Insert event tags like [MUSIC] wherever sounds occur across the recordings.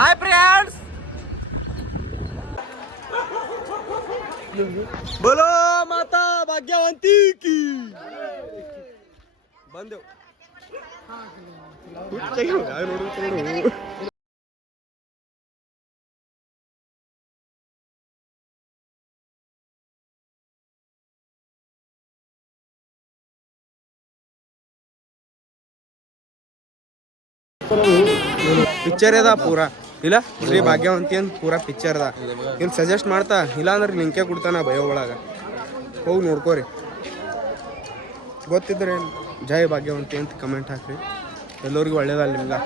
Hi friends. Bolo mata bagi awan tiki. Bandu. Picture itu pura. ಇಲ್ಲ ಶ್ರೀ ಭಾಗ್ಯವಂತಿ ಅಂತ ಪೂರಾ ಅದ. ಇಲ್ಲಿ ಸಜೆಸ್ಟ್ ಮಾಡ್ತಾ? ಇಲ್ಲ ಅಂದ್ರೆ ಲಿಂಕೆ ಕೊಡ್ತಾನ ಭಯ ಒಳಗ. ಹೋಗಿ ನೋಡ್ಕೋರಿ. ಗೊತ್ತಿದ್ರೆ ಜಯ ಭಾಗ್ಯವಂತಿ ಅಂತ ಕಮೆಂಟ್ ಹಾಕ್ರಿ. ಎಲ್ಲರಿಗೂ ಒಳ್ಳೇದಲ್ಲ ನಿಮ್ಗ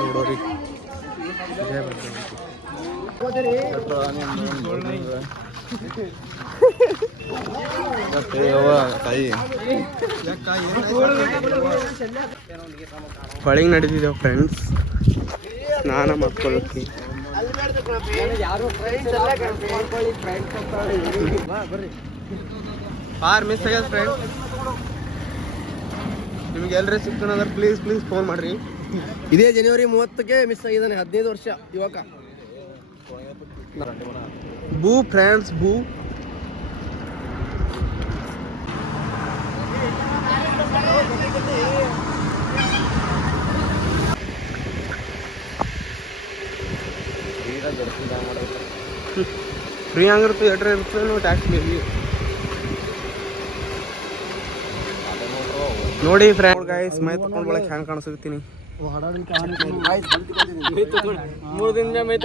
ನೋಡೋರಿ. ಜಯ ಭಾಗ್ಯವಂತಿ. ಹೊಳಿಗೆ ನಡೆದಿದ್ದೇವೆ ಫ್ರೆಂಡ್ಸ್ ಸ್ನಾನ ಮಾಡ್ಕೊಳ್ಳೋಕೆ ಪಾರ್ ಮಿಸ್ ಆಗ್ಯದ ಫ್ರೆಂಡ್ ನಿಮ್ಗೆ ಎಲ್ಲರೇ ಸಿಗ್ತಾನಂದ್ರೆ ಪ್ಲೀಸ್ ಪ್ಲೀಸ್ ಫೋನ್ ಮಾಡ್ರಿ. ಇದೇ ಜನವರಿ ಮೂವತ್ತಕ್ಕೆ ಮಿಸ್ ಆಗಿದ್ದಾನೆ ಹದಿನೈದು ವರ್ಷ ಯುವಕ. ಭೂ ಫ್ರೆಂಡ್ಸ್ ಬೂ ಫ್ರೀ ಹಂಗಿರ್ತದೆ ಎಟ್ರೆ ಇರ್ತದೆ ನಾವು ಟ್ಯಾಕ್ಸ್ ನೋಡಿ ಫ್ರೆಂಡ್ ಗಾಯ್ಸ್ ಮೈ ತಕೊಂಡ್ ಒಳಗೆ ಹ್ಯಾಂಗ್ ಕಾಣಿಸ್ತೀನಿ ಮೂರು ದಿನ ಮೈ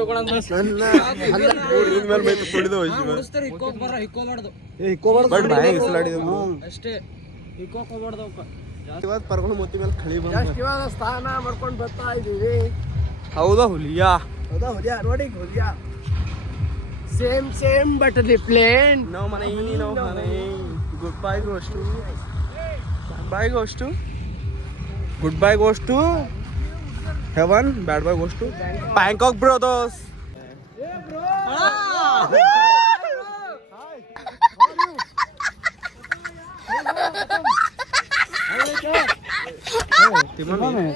ಇವತ್ತು ಮೊತ್ತಿ ಮೇಲೆ ಖಳಿ ಬಂದ ಇವಾಗ ಸ್ನಾನ ಮಾಡ್ಕೊಂಡು ಬರ್ತಾ ಇದೀವಿ. ಹೌದಾ ಹುಲಿಯಾ? होता हो गया। रोडिंग हो गया same same but different no money no money good boy goes to boy goes to good boy goes to heaven bad boy goes to Bangkok bro दोस तिमन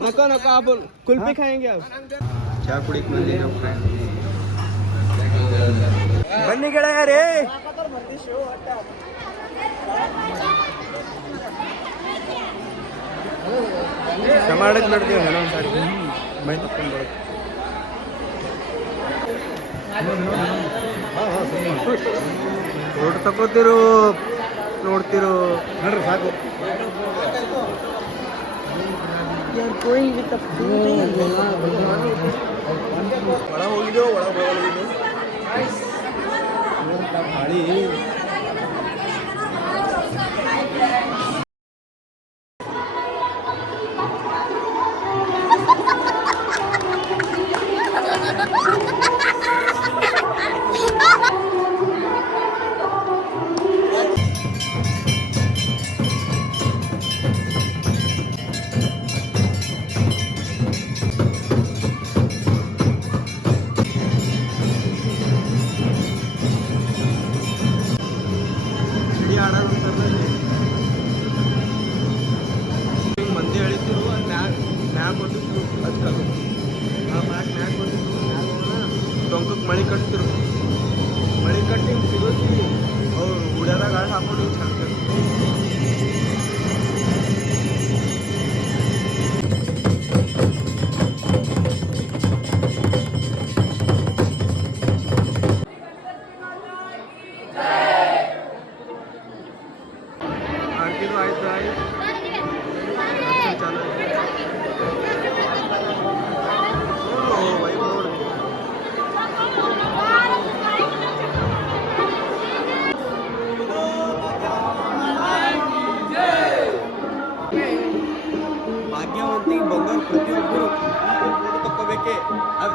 नको नको आपण कुल्फी खाएंगे अब ಚಾ ಕುಡಿಕ್ ಬಂದಿ ನಾವು ಫ್ರೆಂಡ್ ಬನ್ನಿ ಗೆಳೆಯರೇ ಮಾಡಕ್ ನಡ್ದೀವಿ ಏನೋ ಒಂದ್ಸಾರಿ ಮೈ ತಕ್ಕೊಂಡು ಬರೋದು ಫೋಟೋ ತಗೋತಿರು ನೋಡ್ತಿರು ನೋಡ್ರಿ ಸಾಕು You're going with the food.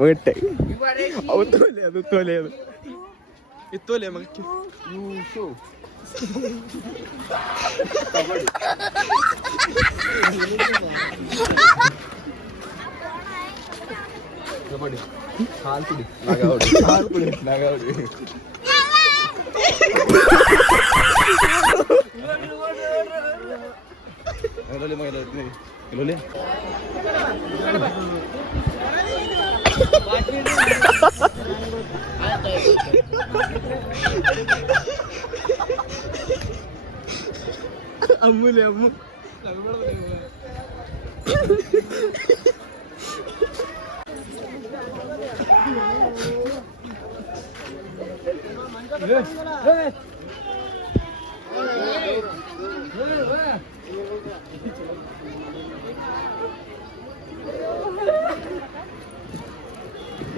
വീട്ടെ തോലേ അത് തോലേ അത് ഇത്തോലേ മകക്ക് കാൽക്കുടി നഗാവുടി കാൽക്കുടി നഗാവുടി അതുപോലെ മകനെ ಮಗಕ್ಕೆ ಅಮ್ಮುಲೆ ಅಮ್ಮು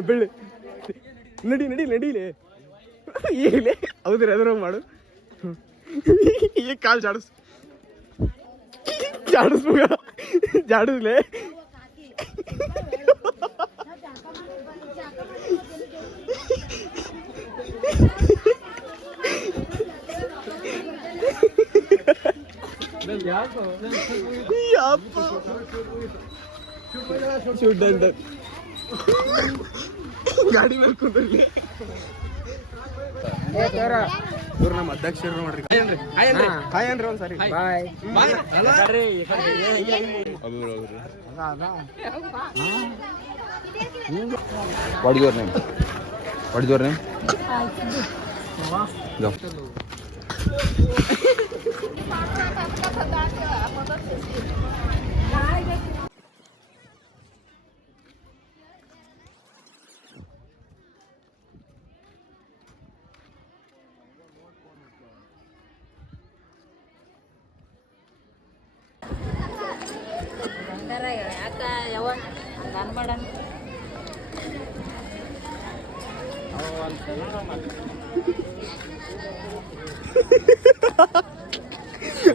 ಹಾ ಬೆಳ್ಳಿ ನಡಿ ನಡಿ ನಡೀಲೆ ಈಗಲೇ ಹೌದ್ರಿ ಅದ್ರ ಮಾಡು ಈಗ ಕಾಲು ಜಾಡಿಸ್ ಜಾಡಿಸ್ ಮಗ ಜಾಡಿಸ್ಲೆ ಯಪ್ಪ ಶುಡ್ ಗಾಡಿ ಮೇಲೆ ಕುಂದ್ರಲಿ ಇವ್ರು ನಮ್ಮ ಅಧ್ಯಕ್ಷರು ನೋಡ್ರಿ. ಹಾಯ್ ಅನ್ರಿ. ಒಂದ್ಸರಿ. ಬಾಯ್? Go. ಯಾಕ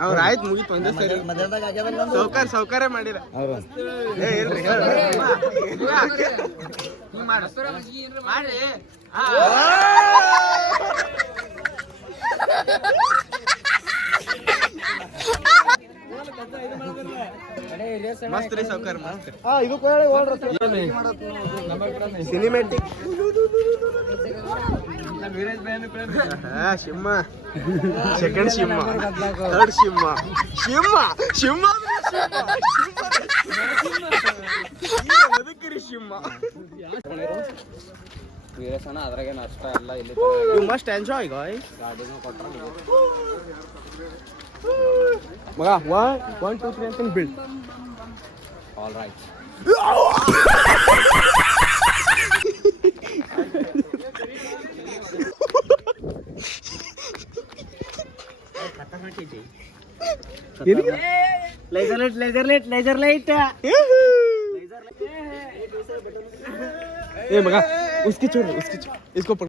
ಅವ್ರ ಆಯ್ತು ಮುಗಿತು ಒಂದೇ ಸರಿ. ಸೌಕಾರ ಸೌಕಾರ ಮಾಡಿರ. ಮಸ್ತ್ ರೀ ಸೌಕಾರ ಮಸ್ತ್. ಸಿನಿಮ್ಯಾಟಿಕ್ ಶಿಮ್ಮ. ಸೆಕೆಂಡ್ ಶಿಮ್ಮ. ಥರ್ಡ್ ಶಿಮ್ಮ. ಶಿಮ್ಮ ಶಿಮ್ಮ ಬದುಕಿರಿ ಶಿಮ್ಮ. ಅದ್ರಾಗೇನು ಅಷ್ಟ ಎಲ್ಲ ಇಲ್ಲಿ ಯು ಮಸ್ಟ್ ಎಂಜಾಯ್ ಗಾಯ್ಸ್ ಗಾಡಿನೂ Maga, one, one, two, three, and build. All right. Laser light laser light laser light ये मगा उसकी छोड़ उसकी छोड़ इसको पढ़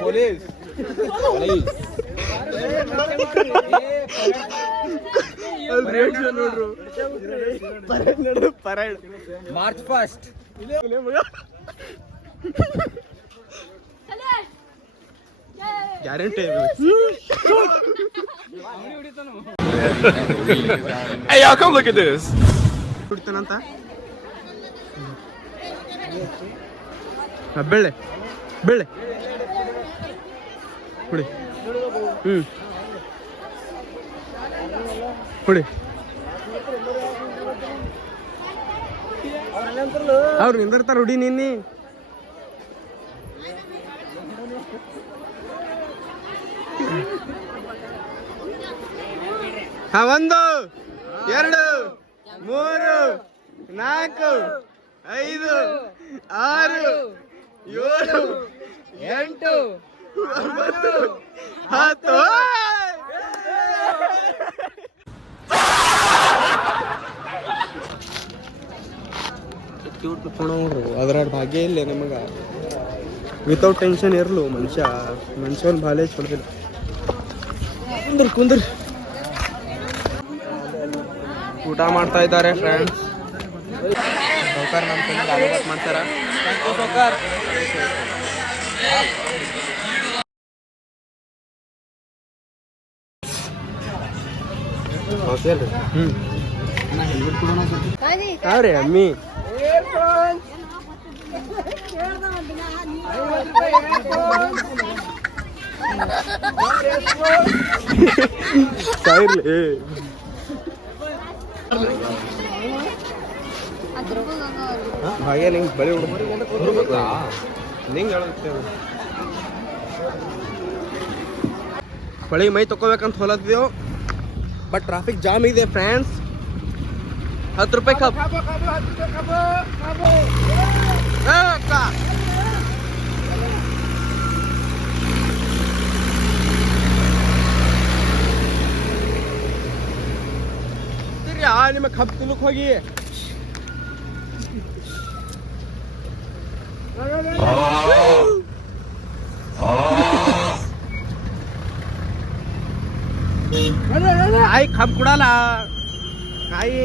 ಪೊಲೀಸ್ ಮಾರ್ಚ್ ಫಸ್ಟ್ ಮಗ ಗ್ಯಾರಂಟಿ at this. ಬೆಳ್ಳೆ. ಬೆಳ್ಳೆ. ಹುಡಿ. ಹ್ಞೂ ಹುಡಿ. ಅವ್ರು ನಿಂದಿರ್ತಾರ ಹುಡಿ ನಿನ್ನಿ. ಹಾ, ಒಂದು, ಎರಡು, ಮೂರು, ನಾಲ್ಕು, ಐದು, ಆರು ಏಳು ಎಂಟು ಒಂಬತ್ತು ಹತ್ತು. ಕ್ಯೂಟ್ ಭಾಗ್ಯ ಇಲ್ಲ ನಮಗ. ವಿತೌಟ್ ಟೆನ್ಷನ್ ಇರ್ಲು ಮನುಷ್ಯ. ಮನುಷ್ಯನ್ ಬಾಲೇ ಚೊಡ್ದಿಲ್ಲ. ಕುಂದ್ರ ಕುಂದ್ರ. ಊಟ ಮಾಡ್ತಾ ಇದ್ದಾರೆ ಫ್ರೆಂಡ್ಸ್ ಸೌಕರ್ ನಮ್ಮ ಕಡೆ ಆಲೂಗಟ್ ಮಾಡ್ತಾರ. ಸೌಕರ್ ಹ್ಞೂ ಅವ್ರಿ ಅಮ್ಮಿ ಸಾವಿರ್ಲಿ ಹಾಗೆ ನಿಂಗೆ ಬಳಿ ಹುಡುಗ ನಿಂಗೆ ಹೇಳುತ್ತೇವೆ ಹೊಳಿ ಮೈ ತಗೋಬೇಕಂತ ಹೊಲತ್ತಿದ್ದೆವು ಬಟ್ ಟ್ರಾಫಿಕ್ ಜಾಮ್ ಇದೆ ಫ್ರೆಂಡ್ಸ್ ಹತ್ತು ರೂಪಾಯಿ ಕಪ್ ಏ ಅಕ್ಕ. ತಿರ್ಗ್ಯಾ, ನಿಮ್ಮ ಕಪ್ ತಿನ್ನಕ್ ಹೋಗಿ ಆಯ್ ಕಪ್ ಕೊಡಲ್ಲ ಕಾಯಿ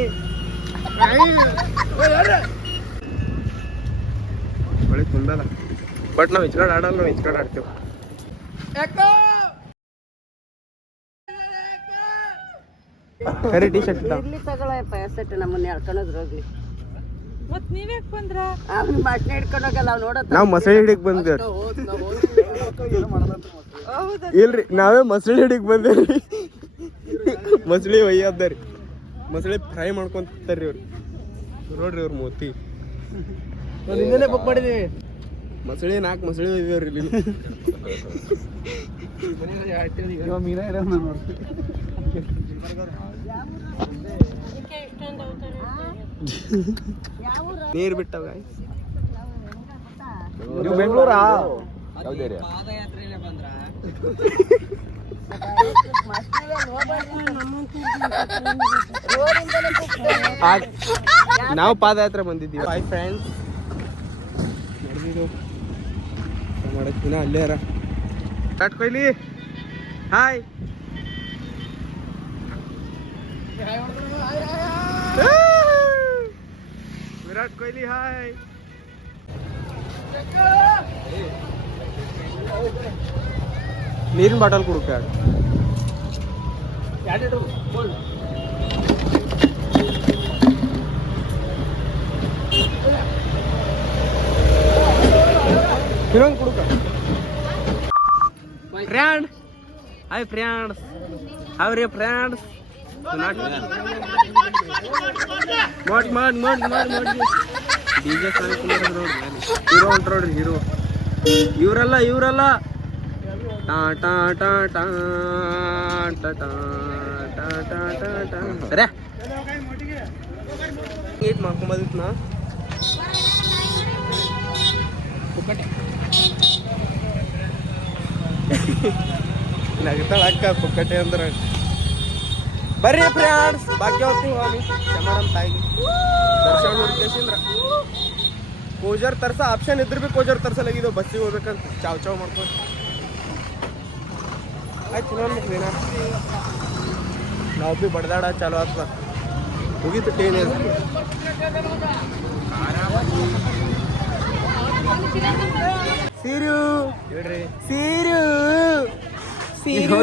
ಒಳ್ಳೆ ತುಂಬಲ್ಲ ಬಟ್ ನಾವು ಇಚ್ಕಡೆ ಆಡಲ್ಲ ನಾವು ಇಚ್ಕಡೆ ಆಡ್ತೇವೆ ಕರಿ ಟಿ ಶರ್ಟ್ ಇರ್ಲಿ ತಗೊಳಪ್ಪ ಎಸೆಟ್ ನಮ್ಮನ್ನ ಹೇಳ್ಕೊಳೋದ್ರ ಹೋಗ್ಲಿ ಮತ್ ನೀವ್ಯಾಕ್ ಬಂದ್ರ? ಅವ್ನ ಮಟ್ನೆ ಹಿಡ್ಕೊಂಡು ಹೋಗಲ್ಲ ನಾವು ನೋಡತ್ತ? ನಾವು ಮಸಳಿ ಹಿಡಿಕ್ ಬಂದೇವ್ರಿ ಇಲ್ರಿ ನಾವೇ ಮಸಳಿ ಹಿಡಿಕ್ ಬಂದೇವ್ರಿ. ಮಸಳಿ ಒಯ್ಯದ್ದಾರಿ ಮಸಳಿ ಫ್ರೈ ಮಾಡ್ಕೊಂತಾರ್ರಿ ಇವ್ರು ನೋಡ್ರಿ ಇವ್ರ ಮೋತಿ. ನಿನ್ನೆ ಬುಕ್ ಮಾಡಿದೀವಿ. ಮಸಳಿ ನಾಲ್ಕು ಮಸಳಿ ಒಯ್ದೇವ್ರಿ ಇಲ್ಲಿ. ಮೀನ ನೋಡ್ತೀವಿ. ನೋಡಿ ನೀರ್ ಬಿಟ್ಟವ ನೀವು ಬೆಂಗಳೂರಾ? ನಾವು ಪಾದಯಾತ್ರೆ ಬಂದಿದ್ದೀವಿ. ಬಾಯ್ ಫ್ರೆಂಡ್ಸ್ ಮಾಡಕ್ ದಿನ ಅಲ್ಲೇ ಅರ ವಿರಾಟ್ ಕೊಹ್ಲಿ ಹಾಯ್ ವಿರಾಟ್ ಕೊಹ್ಲಿ ಹಾಯ್ ನೀರಿನ ಬಾಟಲ್ ಕೊಡು ಪ್ಯಾಡ್ ಇನ್ನೊಂದು ಕುಡುಕ ಫ್ರ್ಯಾಂಡ್ ಹಾಯ್ ಫ್ರ್ಯಾಂಡ್ಸ್ ಹೌ ರೀ ಫ್ರ್ಯಾಂಡ್ಸ್ ಮಾಡಿ ಮಾಡಿ ಮಾಡಿ ಮಾಡಿ ಮಾಡಿ. ಡಿ ಜೆ ಹೀರೋ ಹೊಂಟ್ರೋಡ್ರಿ ಹೀರೋ. ಇವರಲ್ಲ ಇವರಲ್ಲ. ಟಾ ಟಾ ಟಾ ಟಾ ಟಾ ಟಾ ಟಾ ಟಾ ಟಾ ಟಾ. ಅರೆ ಏಟ್ ಮಾಡ್ಕೊಂಬದಿತ್ತು ನಾ ನಗ್ತಾಳ ಅಕ್ಕ ಪುಕ್ಕಟೆ ಅಂದ್ರೆ. ಬರ್ರಿ ಫ್ರೆಂಡ್ಸ್ ಭಾಗ್ಯವತಿ ಹೋಗಿ ಚಮಡಮ್ ತಾಯಿಗೆ ದರ್ಶನ ಹುಡ್ಕೇಸಿಂದ್ರ ಕೋಜರ್ ತರ್ಸ ಆಪ್ಷನ್ ಇದ್ರ ಬಿ ಕೋಜರ್ ತರ್ಸಲಾಗಿದ್ದು ಬಸ್ಸಿಗೆ ಹೋಗ್ಬೇಕಂತ ಚಾವ್ ಚಾವ್ ಮಾಡ್ಕೊಂಡು ಆಯ್ತು ನೋಡ್ಬೇಕು ನೀನ ನಾವು ಬಿ ಬಡ್ದಾಡ ಚಾಲು ಆತ್ಲ ಮುಗೀತು ಟೇನ್ ಸೀರು ಹೇಳ್ರಿ ಸೀರು ಸೀರು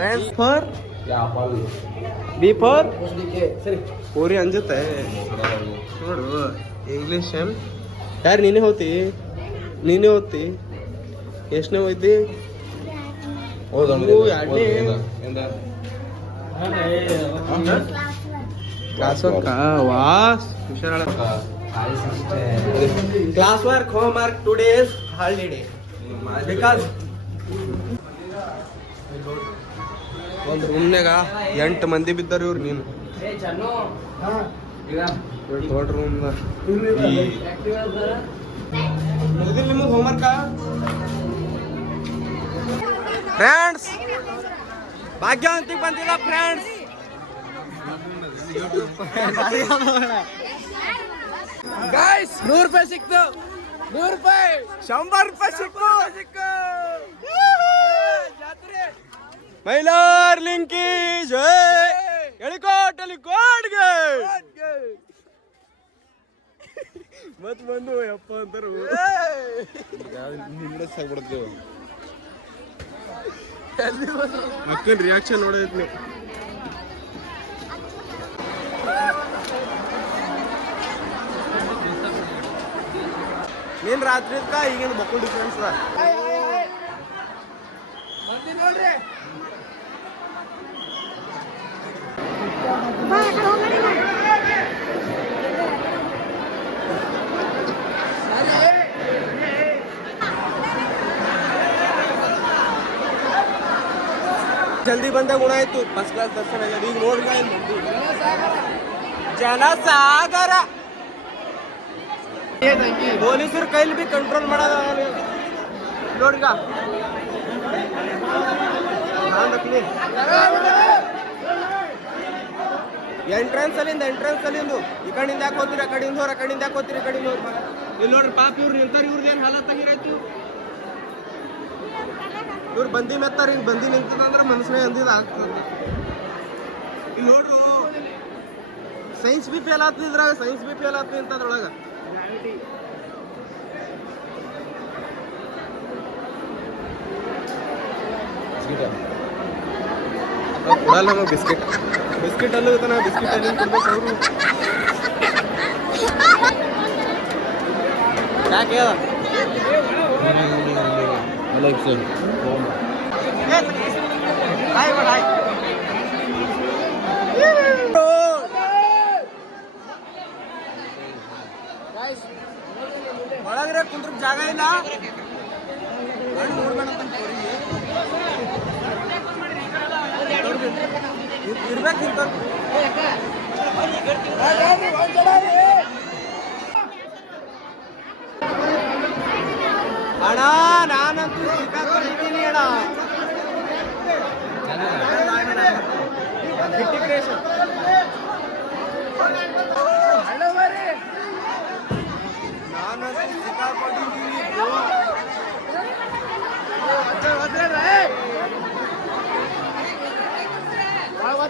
friends for B for puri ಅಂಜುತ್ತೆ ನೋಡು ಇಂಗ್ಲೀಷ್ ಯಾರು ನೀನೇ ಹೋತಿ ನೀನೇ ಓದ್ತಿ ಎಷ್ಟನೇ ಹೋಯ್ತಿ ಮೂರು, ಎರಡ್ನೇ. ಕ್ಲಾಸ್ ವರ್ಕ್ ವಾಸ್ ಹುಷಾರ class work home work two days holiday because ಒಂದು ರೂಮ್ನಾಗ ಎಂಟು ಮಂದಿ ಬಿದ್ದಾರ ಇವ್ರು ನೀನು. ದೊಡ್ಡ ರೂಮ್ ಮುಗಿದಿಲ್ಲ ನಿಮಗೆ ಹೋಮ್ವರ್ಕ ಫ್ರೆಂಡ್ಸ್ ಭಾಗ್ಯವಂತಿಗೆ ಬಂದಿಲ್ಲ ಫ್ರೆಂಡ್ಸ್ ಗಾಯ್ಸ್ ನೂರು ರೂಪಾಯಿ ಸಿಕ್ತು. ನೂರು ರೂಪಾಯಿ. ಶಂಬರ್ ರೂಪಾಯಿ ಸಿಕ್ಕು ಜಾತ್ರೆ ಮೈಲಾರ್ ಲಿಂಕಿ ಜೈ. ಎಳಿಕೋಟ್ ಎಳಿಕೋಟ್ಗೆ ಮತ್ ಬಂದು ಯಪ್ಪ ಅಂತಾರು ಮಕ್ಕಳ ರಿಯಾಕ್ಷನ್ ನೋಡೈತ್ ನೀವು. ನೀನ್ ರಾತ್ರಿ ಈಗಿನ ಮಕ್ಕಳು ಡಿಫ್ರೆನ್ಸ್ जल्दी बंदा गुणा तू। बस क्लास दर्शन रिंग रोड जन सागर ಪೊಲೀಸರು ಕೈಲಿ कंट्रोल ಕಂಟ್ರೋಲ್ ಮಾಡೋದ ಎಂಟ್ರೆನ್ಸ್ ಅಲ್ಲಿಂದ ಎಂಟ್ರೆನ್ಸ್ ಅಲ್ಲಿಂದು. ಈ ಕಡೆಯಿಂದ ಯಾಕೆ ಹೋಗ್ತೀರಿ? ಆ ಕಡೆಯಿಂದ ಹೋರ ಆ ಕಡೆಯಿಂದ ಯಾಕೆ ಹೋಗ್ತೀರಿ? ಕಡೆಯಿಂದ ಹೋರ್ ಇಲ್ಲಿ ನೋಡ್ರಿ ಪಾಪ ಇವ್ರು ನಿಂತಾರ ಇವ್ರದ್ದು ಏನು ಹಾಲ ಆಗಿರೈತಿ ಇವ್ರು? ಬಂದಿ ಮೆತ್ತಾರ ಹಿಂಗೆ ಬಂದಿ ನಿಂತದಂದ್ರ ಮನಸ್ಸಿನಾಗ ಅಂದಿದ ಆಗ್ತದ. ಇಲ್ಲಿ ನೋಡ್ರು ಸೈನ್ಸ್ ಬಿ ಫೇಲ್ ಆಗ್ತದ ಇದ್ರಾಗ ಸೈನ್ಸ್ ಬಿ ಫೇಲ್ ಆಗ್ತದ ನಾವು ಬಿಸ್ಕೆಟ್. ಬಿಸ್ಕೆಟ್ ಅಲ್ಲೂ ತನ ಬಿಸ್ಕೆಟ್ ಅಲ್ಲಿ ಕೊಡ್ಬೇಕು ಯಾಕೆ? ಹೇಳ ಹಾಯ್ ಹಾಯ್. ಒಳಗಡೆ ಕುಂದ್ರ ಜಾಗ ಇಲ್ಲ. ಇರ್ಬೇಕಿಂತ ಅಣ್ಣ ನಾನಂತೂ ಸಿಕ್ಕಾಕೊಂಡಿದ್ದೀನಿ ಅಣ್ಣ ಇಂಟಿಗ್ರೇಷನ್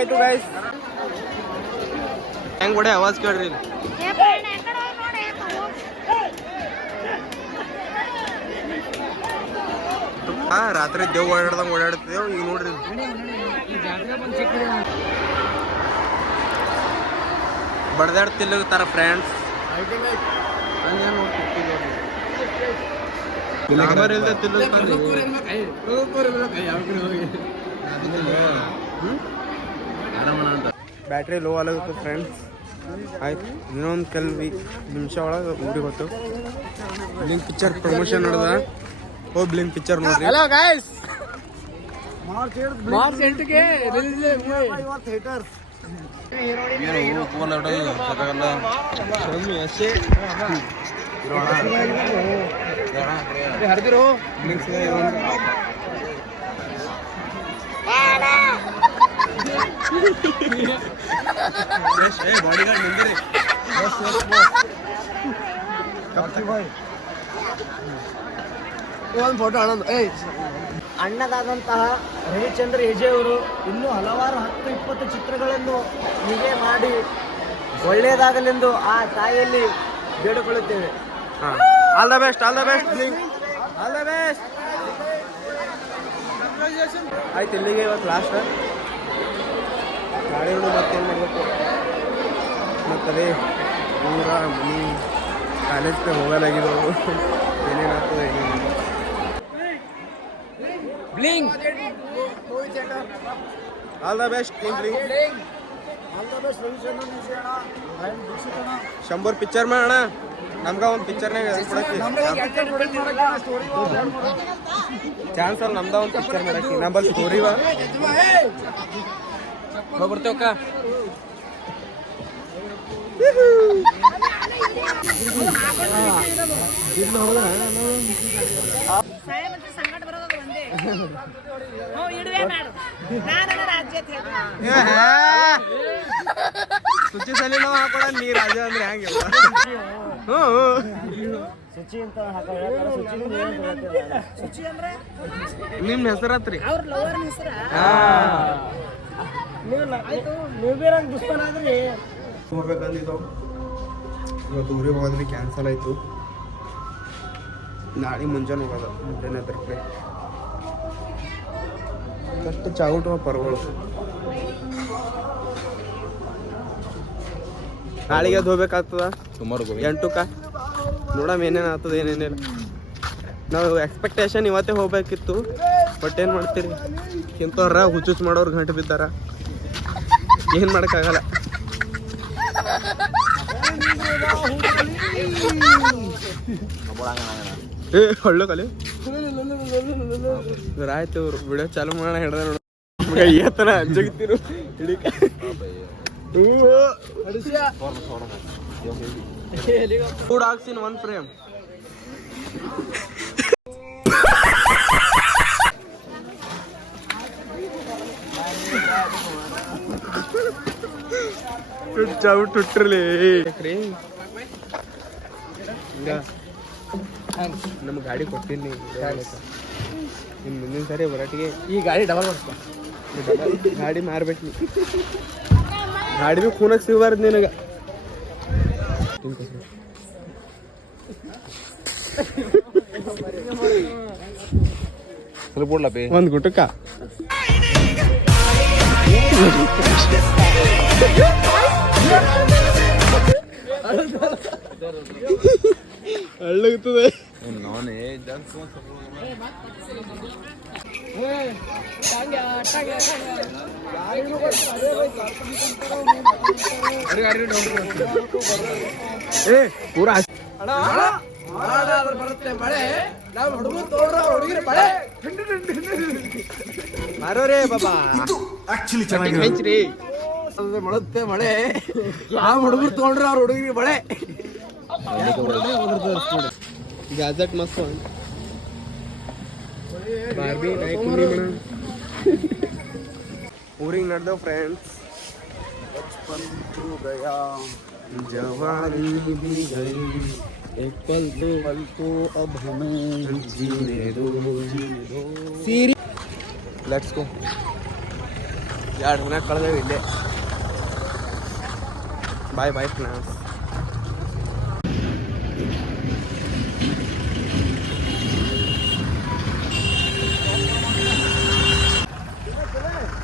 ಆಯ್ತು ಗೈಸ್ ಹೆಂಗ್ ಕೊಡೆ ಆವಾಜ್ ಕೇಳ್ರಿ. ಇಲ್ಲಿ. ಹಾ ರಾತ್ರಿ ದೇವ್ ಓಡಾಡ್ದಂಗ ಓಡಾಡ್ತಿದ್ದೇವ್ ಈಗ ನೋಡ್ರಿ. ತರ ಫ್ರೆಂಡ್ಸ್ ನಂಬರ್ ಇಲ್ದೆ. ಬ್ಯಾಟ್ರಿ ಲೋ ಆಗುತ್ತೆ ಫ್ರೆಂಡ್ಸ್ ಆಯ್ತು ಇನ್ನೊಂದು ಕೆಲವು ವೀಕ್ ನಿಮಿಷ ಒಳಗೆ ಊರಿಗೆ ಹೊತ್ತು ಬ್ಲಿಂಕ್ ಪಿಕ್ಚರ್ ಪ್ರಮೋಷನ್ ನಡೆದ ಓ ಬ್ಲಿಂಕ್ ಪಿಕ್ಚರ್ ನೋಡ್ರಿ ಹಲೋ ಗಾಯ್ಸ್ ಮಾರ್ಚ್ ಎಂಟಕ್ಕೆ ರಿಲೀಸ್ ಥಿಯೇಟರ್ಸ್ ಹರಿದಿರು ಒಂದು ಫೋಟೋ ಆನಂದ್ ಏಯ್ ಅಣ್ಣದಾದಂತಹ ರವಿಚಂದ್ರ ಹೆಜೆಯವರು ಇನ್ನೂ ಹಲವಾರು ಹತ್ತು ಇಪ್ಪತ್ತು ಚಿತ್ರಗಳನ್ನು ಹೀಗೆ ಮಾಡಿ ಒಳ್ಳೆಯದಾಗಲೆಂದು ಆ ತಾಯಿಯಲ್ಲಿ ಬೇಡಿಕೊಳ್ಳುತ್ತೇವೆ. All the best all the best all the best ಆಯ್ತು ಇಲ್ಲಿಗೆ ಇವತ್ತು ಲಾಸ್ಟ್ ನಾಳೆ ಮತ್ತೇನು ಮಾಡಬೇಕು? ಮತ್ತದೇ ಊರ ಮನೆ ಕಾಲೇಜ್ಗೆ ಹೋಗಲಾಗಿದ್ದವು. ಏನೇನಾಗ್ತದೆ ಏನೇನಿಲ್ಲ blink! All the best team blink ಶಂಬರ್ picture ಮಾಡೋಣ. ನಮ್ಗೆ ಒಂದು ಪಿಕ್ಚರ್ನಾಗ ಚಾನ್ಸ್ ಅಲ್ಲ ನಮ್ದ ಒಂದು ಪಿಕ್ಚರ್ ಮಾಡಕ್ಕೆ. ನಂಬಲ್ಲಿ ಸ್ಟೋರಿವ ಹೇಳ್ದೆ. ಸುಚಿ ಸಲಿ ನಾವು ಹಾಕೋಣ ನೀ ರಾಜ ಅಂದ್ರೆ ಹೆಂಗೆ? ಹ್ಞೂ ಶುಚಿ ಅಂತ ನಿಮ್ಮ ಹೆಸರತ್ರಿ? ಅವ್ರ ಲವರ್ ಹೆಸರ? ನೀವು ಆಯ್ತು ನೀವು ಬೇರೆ ದುಷ್ಟನಾದ್ರಿ ಹೋಗ್ಬೇಕಂದಿದ್ದವು ಇವತ್ತು ಊರಿಗೆ ಹೋಗೋದ್ರೆ ಕ್ಯಾನ್ಸಲ್ ಆಯಿತು. ನಾಳೆ ಮುಂಜಾನೆ ಹೋಗೋದ ಮುಂಜಾನೆ ಅದಕ್ಕೆ ಕಷ್ಟ ಚಾಗುಟುವ ಪರ್ಗಳು ನಾಳೆಗೆ ಅದು ಹೋಗ್ಬೇಕಾಗ್ತದ? ಸುಮಾರು ಎಂಟುಕ? ನೋಡಮ್ ಏನೇನು ಆಗ್ತದ ಏನೇನಿಲ್ಲ ನಾವು ಎಕ್ಸ್ಪೆಕ್ಟೇಷನ್ ಇವತ್ತೇ ಹೋಗ್ಬೇಕಿತ್ತು ಬಟ್ ಏನು ಮಾಡ್ತೀರಿ? ಇಂಥವ್ರ ಹುಚ್ಚುಚ್ಚು ಮಾಡೋರು ಗಂಟು ಬಿದ್ದಾರ. ಏನು ಮಾಡೋಕ್ಕಾಗಲ್ಲ. ಏ, ಹೊಳ್ಳು ಕಲಿ. ಆಯ್ತು ವಿಡಿಯೋ ಚಾಲು ಮಾಡೋಣ ಹಿಡ್ದ ನೋಡ. ಏತನ ಫುಡ್ ಒನ್ ಫ್ರೇಮ್ ಚಾವು ಟುಟ್ರಲಿ ನಮ್ಮ ಗಾಡಿ ಕೊಟ್ಟಿನಿ ಇನ್ನು ಮುಂದಿನ ಸರಿ ಹೊರಟಿಗೆ ಈ ಗಾಡಿ ಡಬಲ್ ಬರ್ಸ್ಕೊ ಗಾಡಿ ಮಾರ್ಬೇಕು. ನೀ ಗಾಡಿ ಭೀ ಕೂನಕ್ ಸಿಗಬಾರ್ದು ನಿನಗೆ. ಸ್ವಲ್ಪ ಕೊಡ್ಲಪ್ಪಿ ಒಂದು ಗುಟಕ. ಹಳ್ಳಗ್ತದೆ ನಾನೇ ಏ ಪೂರಾ ಬರುತ್ತೆ ಮಳೆ. ನಾವು ಹುಡುಗರು ತೋಡ್ರ ಹುಡುಗಿರು ಮಳೆ. ಮಾರೋರೇ ಬಾಬಾ. ಹೆಚ್ಚ್ರಿ ಮಳುತ್ತೆ ಮಳೆ ಯಾವ ಹುಡುಗರು ತಗೊಂಡ್ರೆ ಅವ್ರ ಹುಡುಗರಿಗೆ ಮಳೆ ಗ್ಯಾಜೆಟ್ ಮಸ್ತ್ ಬಾರ್ಬಿ ನಾಯಿ ಕುರಿ ಮಣ ಊರಿಗೆ ನಡೆದವು ಫ್ರೆಂಡ್ಸ್ जवानी भी गई एक पल तो पल तो अब हमें जीने दो जीने दो सीरी ಲೆಟ್ಸ್ ಗೋ ಎರಡು ದಿನ ಕಳೆದೇವು ಇಲ್ಲೇ Bye bye plants.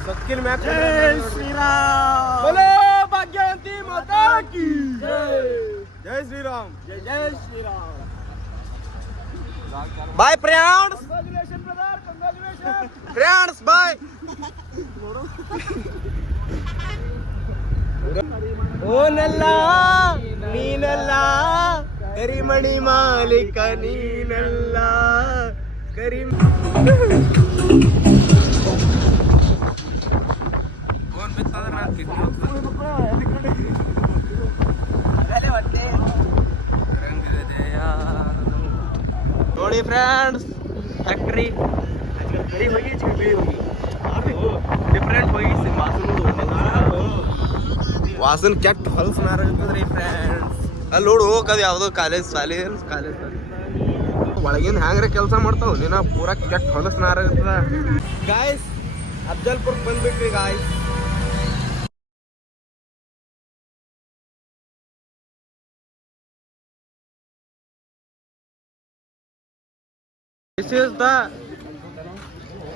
Sakil me acha. Jai Sri Ram. Bolo Bhagyanti Mata ki. Jai Sri Ram. Jai Sri Ram. Bye Priyans. Congratulations brother. Congratulations. Priyans bye. [LAUGHS] [LAUGHS] ಓನಲ್ಲ ನೀನಲ್ಲ ಕರಿಮಣಿ ಮಾಲೀಕ ನೀನಲ್ಲ ಕರಿ ಫೋನ್ ಫ್ರೆಂಡ್ಸ್ ಫ್ಯಾಕ್ಟ್ರಿ ಬರೀ ನೋಡಿ friends factory different ಹೋಗಿ ವಾಸನ್ ಕೆಟ್ಟ ಹೊಲಸು ನಾರಾಗ್ತದ್ರಿ friends ಅಲ್ಲಿ ನೋಡು ಹೋಗದು ಯಾವುದೋ ಕಾಲೇಜ್ ಸಾಲಿ ಕಾಲೇಜ್ ಒಳಗಿನ ಹ್ಯಾಂಗ್ರೆ ಕೆಲಸ ಮಾಡ್ತಾವ ನೀನ ಪೂರಾ ಕೆಟ್ಟ ಹೊಲಸು ನಾರಾಗತ್ತದ guys Afzalpur ಬಂದ್ಬಿಟ್ರಿ guys This is the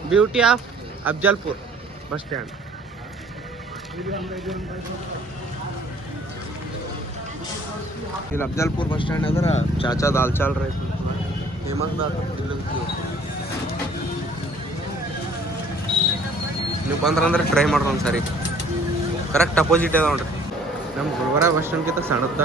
beauty of Afjalpur bus stand. ಇಲ್ಲಿ ಅಫ್ಜಲ್ಪುರ್ ಬಸ್ ಸ್ಟ್ಯಾಂಡ್ ಅದರ ಚಾಚಾ ದಾಲ್ ಚಾಲ್ ಫೇಮಸ್ ನೀವು ಬಂದ್ರಂದ್ರೆ ಟ್ರೈ ಮಾಡ್ರಿ ಒಂದು ಸರಿ ಕರೆಕ್ಟ್ ಅಪೋಸಿಟ್ ಅದ ನೋಡ್ರಿ. ನಮ್ಮ ಗುಲ್ಬರ್ಗ ಬಸ್ ಸ್ಟ್ಯಾಂಡ್ಗಿಂತ ಸಣ್ಣದ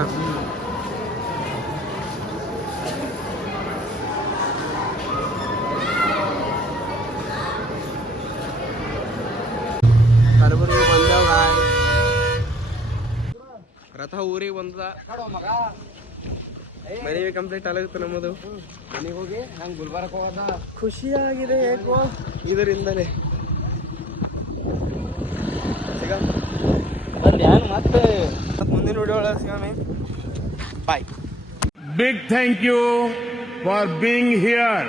ಮದುವೆ ಕಂಪ್ಲೀಟ್ ಆಗುತ್ತೆ ನಮ್ಮದು. ಮನೆಗೆ ಹೋಗಿ ನಂಗೆ ಗುಲ್ಬರ್ಗ ಹೋಗೋದ? ಖುಷಿಯಾಗಿದೆ ಏಕೋ. ಇದರಿಂದಲೇ ಈಗ ಮತ್ತೆ? ಮುಂದಿನ ವಿಡಿಯೋ ಒಳಗೆ bye big thank you for being here.